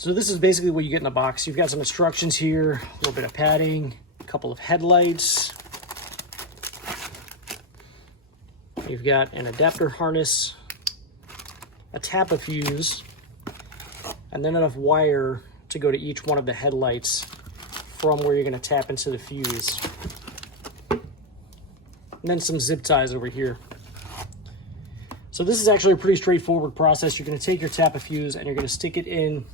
So this is basically what you get in the box. You've got some instructions here, a little bit of padding, a couple of headlights. You've got an adapter harness, a tap of fuse, and then enough wire to go to each one of the headlights from where you're going to tap into the fuse. And then some zip ties over here. So this is actually a pretty straightforward process. You're going to take your tap of fuse and you're going to stick it in.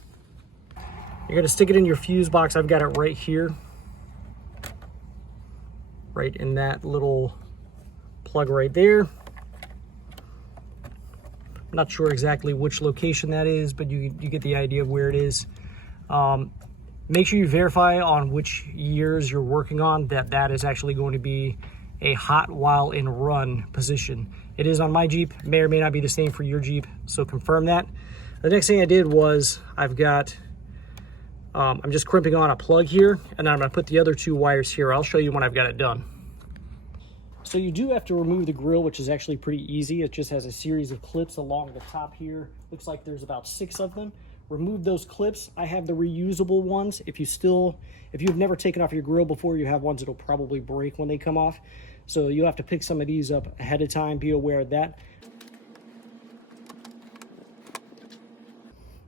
You're going to stick it in your fuse box. I've got it right here, right in that little plug right there. I'm not sure exactly which location that is, but you get the idea of where it is. Make sure you verify on which years you're working on that is actually going to be a hot while in run position. It is on my Jeep, may or may not be the same for your Jeep, so confirm that. The next thing I did was I'm just crimping on a plug here, and I'm gonna put the other two wires here. I'll show you when I've got it done. So you do have to remove the grill, which is actually pretty easy. It just has a series of clips along the top here. Looks like there's about 6 of them. Remove those clips. I have the reusable ones. If you've never taken off your grill before, you have ones that'll probably break when they come off. So you have to pick some of these up ahead of time. Be aware of that.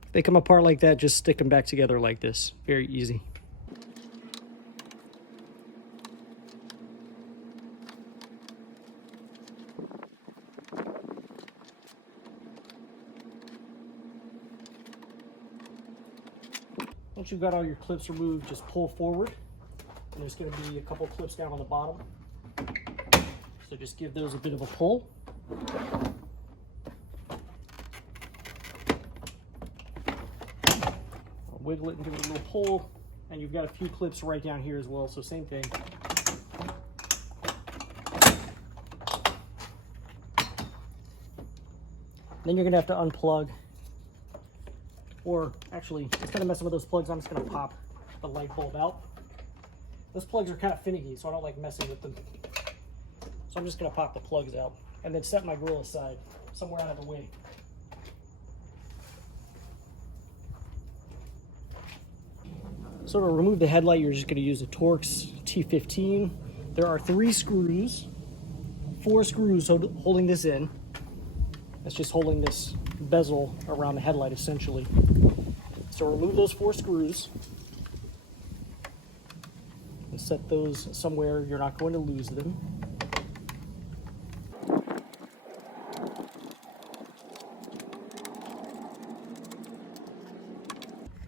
If they come apart like that, just stick them back together like this. Very easy. Once you've got all your clips removed, just pull forward. And there's going to be a couple clips down on the bottom. So just give those a bit of a pull. Wiggle it and give it a little pull. And you've got a few clips right down here as well, so same thing. Then you're going to have to unplug. Or actually, instead of messing with those plugs, I'm just going to pop the light bulb out. Those plugs are kind of finicky, so I don't like messing with them. So I'm just going to pop the plugs out and then set my grill aside, somewhere out of the way. So to remove the headlight, you're just going to use a Torx T15. There are 3 screws, 4 screws holding this in. That's just holding this bezel around the headlight essentially. So remove those 4 screws and set those somewhere you're not going to lose them.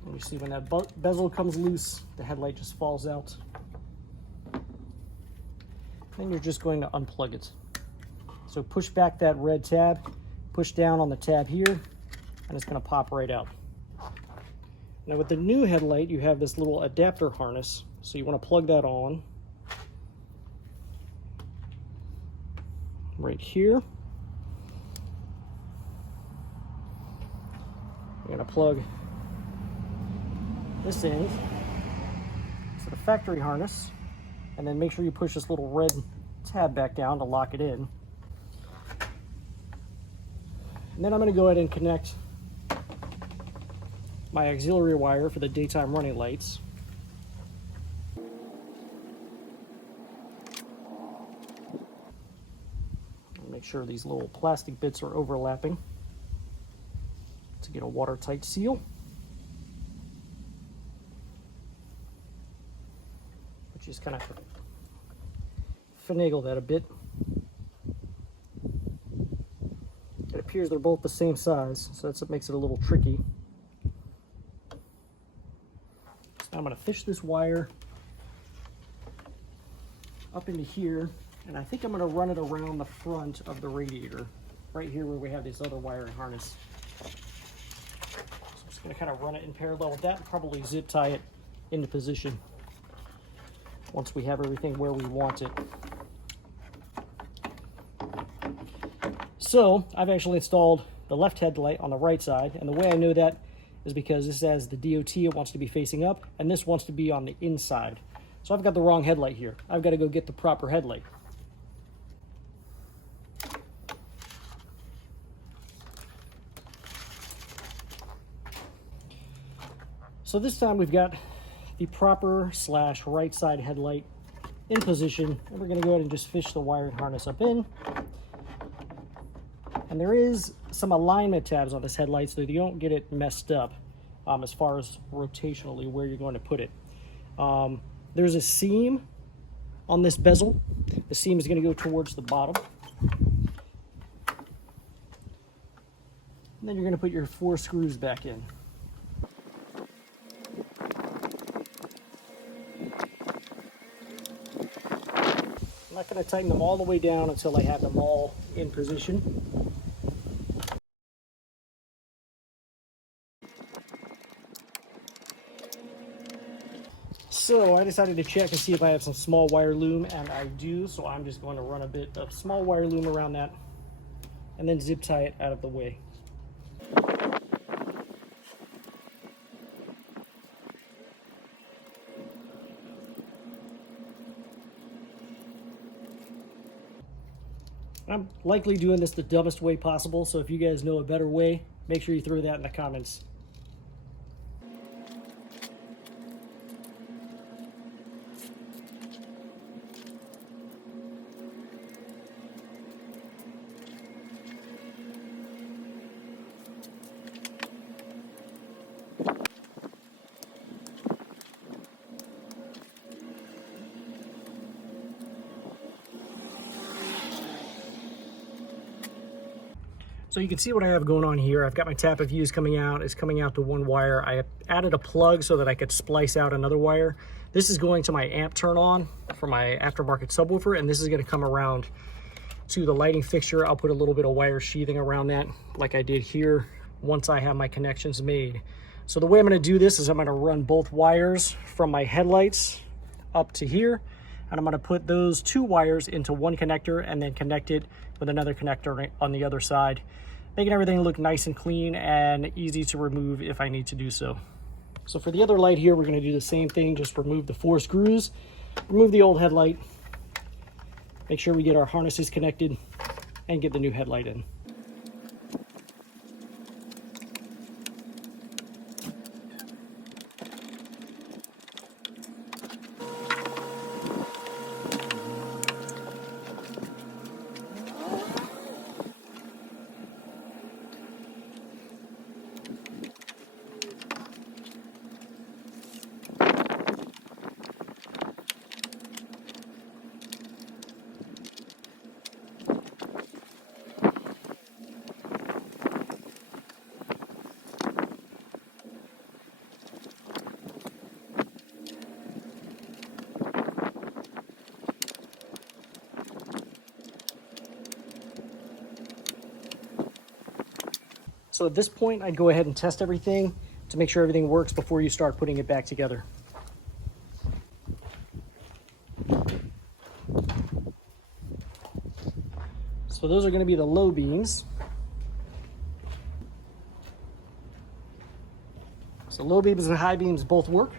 Let me see, when that bezel comes loose, the headlight just falls out. Then you're just going to unplug it. So push back that red tab, push down on the tab here, and it's going to pop right out. Now with the new headlight, you have this little adapter harness, so you want to plug that on right here. You're going to plug this end to the factory harness, and then make sure you push this little red tab back down to lock it in. And then I'm going to go ahead and connect my auxiliary wire for the daytime running lights. Make sure these little plastic bits are overlapping to get a watertight seal. But just kind of finagle that a bit. It appears they're both the same size, so that's what makes it a little tricky. So now I'm going to fish this wire up into here, and I think I'm going to run it around the front of the radiator, right here where we have this other wiring harness. So I'm just going to kind of run it in parallel with that and probably zip tie it into position once we have everything where we want it. So I've actually installed the left headlight on the right side, and the way I know that is because this has the DOT, it wants to be facing up, and this wants to be on the inside. So I've got the wrong headlight here. I've got to go get the proper headlight. So this time we've got the proper / right side headlight in position, and we're going to go ahead and just fish the wiring harness up in. And there is some alignment tabs on this headlight so that you don't get it messed up as far as rotationally where you're going to put it. There's a seam on this bezel. The seam is going to go towards the bottom. And then you're going to put your 4 screws back in. I'm not going to tighten them all the way down until I have them all in position. So I decided to check and see if I have some small wire loom, and I do, so I'm just going to run a bit of small wire loom around that and then zip tie it out of the way. I'm likely doing this the dumbest way possible, so if you guys know a better way, make sure you throw that in the comments. So you can see what I have going on here. I've got my tap of fuse coming out. It's coming out to 1 wire. I added a plug so that I could splice out another wire. This is going to my amp turn on for my aftermarket subwoofer, and this is going to come around to the lighting fixture. I'll put a little bit of wire sheathing around that like I did here once I have my connections made. So the way I'm going to do this is I'm going to run both wires from my headlights up to here, and I'm going to put those 2 wires into one connector and then connect it with another connector on the other side, making everything look nice and clean and easy to remove if I need to do so. So for the other light here, we're going to do the same thing, just remove the 4 screws, remove the old headlight, make sure we get our harnesses connected, and get the new headlight in. So at this point, I'd go ahead and test everything to make sure everything works before you start putting it back together. So those are going to be the low beams. So low beams and high beams both work.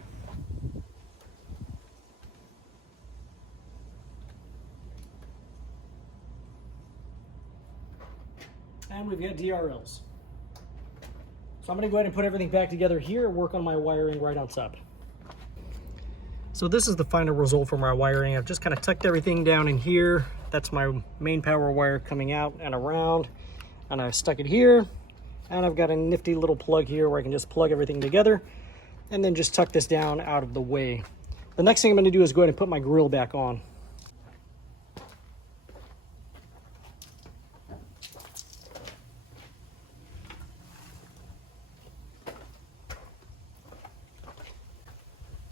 And we've got DRLs. So I'm going to go ahead and put everything back together here and work on my wiring right on top. So this is the final result for my wiring. I've just kind of tucked everything down in here. That's my main power wire coming out and around. And I stuck it here. And I've got a nifty little plug here where I can just plug everything together and then just tuck this down out of the way. The next thing I'm going to do is go ahead and put my grill back on.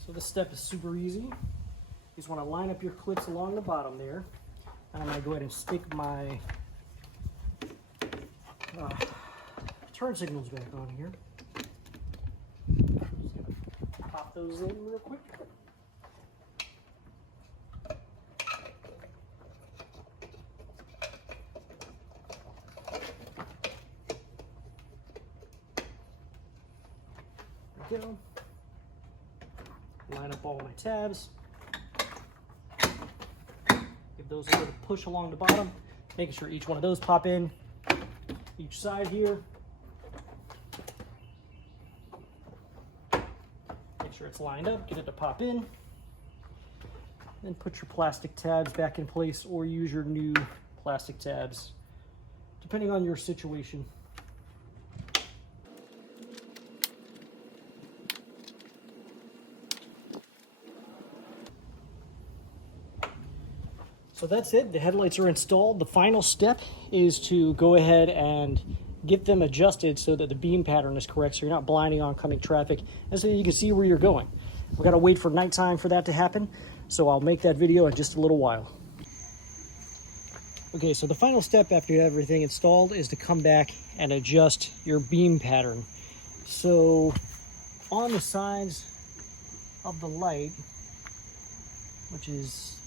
So this step is super easy. You just want to line up your clips along the bottom there. And I'm going to go ahead and stick my turn signals back on here. Just going to pop those in real quick. There we go. Line up all my tabs. Give those a little push along the bottom, making sure each one of those pop in each side here. sure it's lined up, get it to pop in. Then put your plastic tabs back in place or use your new plastic tabs, depending on your situation. So that's it, the headlights are installed. The final step is to go ahead and get them adjusted so that the beam pattern is correct, so you're not blinding oncoming traffic, and so you can see where you're going. We've got to wait for nighttime for that to happen, so I'll make that video in just a little while. Okay, so the final step after you have everything installed is to come back and adjust your beam pattern. So on the sides of the light, which is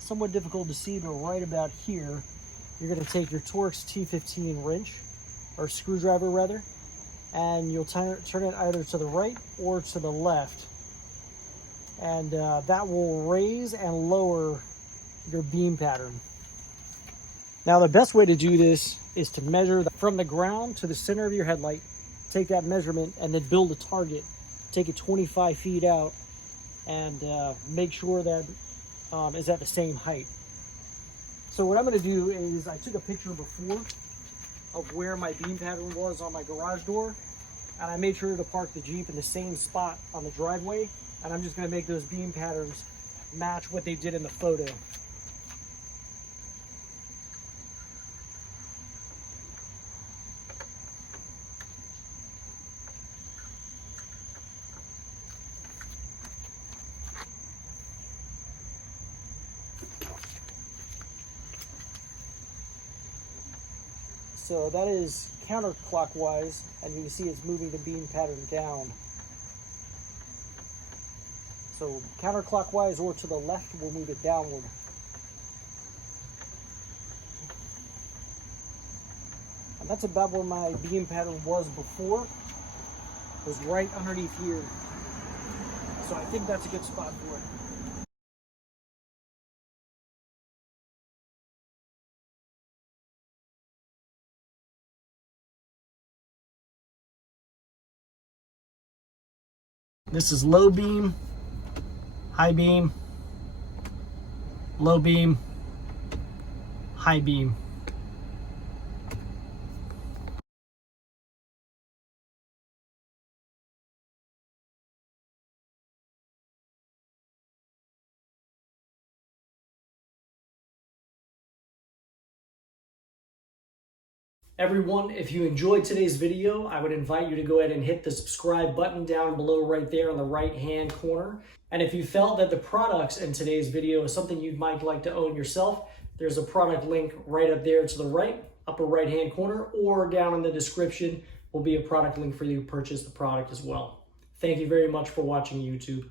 somewhat difficult to see, but right about here, you're going to take your Torx T15 wrench, or screwdriver rather, and you'll turn it either to the right or to the left, and that will raise and lower your beam pattern. Now the best way to do this is to measure from the ground to the center of your headlight, take that measurement, and then build a target. Take it 25 feet out and make sure that is at the same height. So what I'm going to do is I took a picture before of where my beam pattern was on my garage door, and I made sure to park the Jeep in the same spot on the driveway, and I'm just going to make those beam patterns match what they did in the photo. So that is counterclockwise, and you can see it's moving the beam pattern down. So counterclockwise or to the left will move it downward. And that's about where my beam pattern was before. It was right underneath here. So I think that's a good spot for it. This is low beam, high beam, low beam, high beam. Everyone, if you enjoyed today's video, I would invite you to go ahead and hit the subscribe button down below right there on the right-hand corner. And if you felt that the products in today's video is something you might like to own yourself, there's a product link right up there to the right, upper right-hand corner, or down in the description will be a product link for you to purchase the product as well. Thank you very much for watching YouTube.